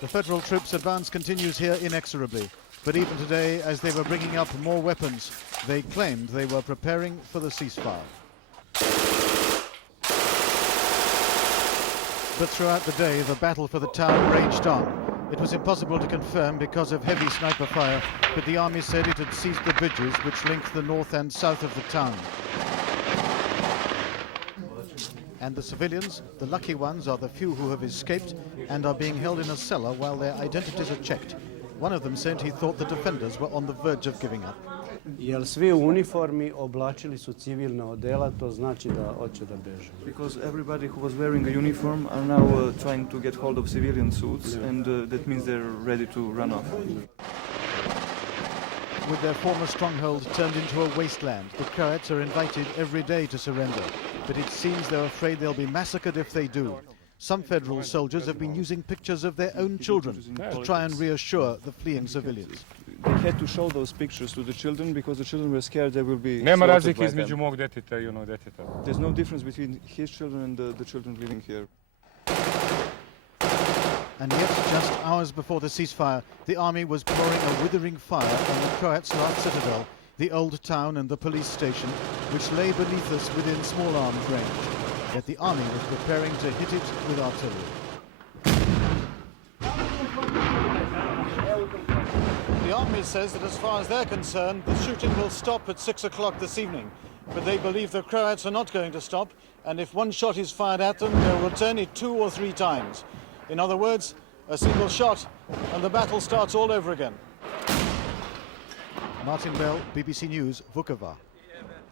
The federal troops' advance continues here inexorably. But even today, as they were bringing up more weapons, they claimed they were preparing for the ceasefire. But throughout the day, the battle for the town raged on. It was impossible to confirm because of heavy sniper fire, but the army said it had seized the bridges which linked the north and south of the town. And the civilians, the lucky ones, are the few who have escaped and are being held in a cellar while their identities are checked. One of them said he thought the defenders were on the verge of giving up. Jel svi u uniformi oblačili su civilna odela, to znači da hoće da beže. Because everybody who was wearing a uniform are now trying to get hold of civilian suits, and that means they're ready to run off. With their former stronghold turned into a wasteland, the Croats are invited every day to surrender. But it seems they're afraid they'll be massacred if they do. Some federal soldiers have been using pictures of their own children to try and reassure the fleeing civilians. They had to show those pictures to the children because the children were scared they will be Nema slaughtered razlike by između them. mog deteta i onog deteta. There's no difference between his children and the children living here. And yet, just hours before the ceasefire, the army was pouring a withering fire on the Croats' last citadel, the old town and the police station, which lay beneath us within small arms range. Yet the army was preparing to hit it with artillery. The army says that as far as they're concerned, the shooting will stop at 6 o'clock this evening. But they believe the Croats are not going to stop, and if one shot is fired at them, they'll return it 2 or 3 times. In other words, a single shot, and the battle starts all over again. Martin Bell, BBC News, Vukovar.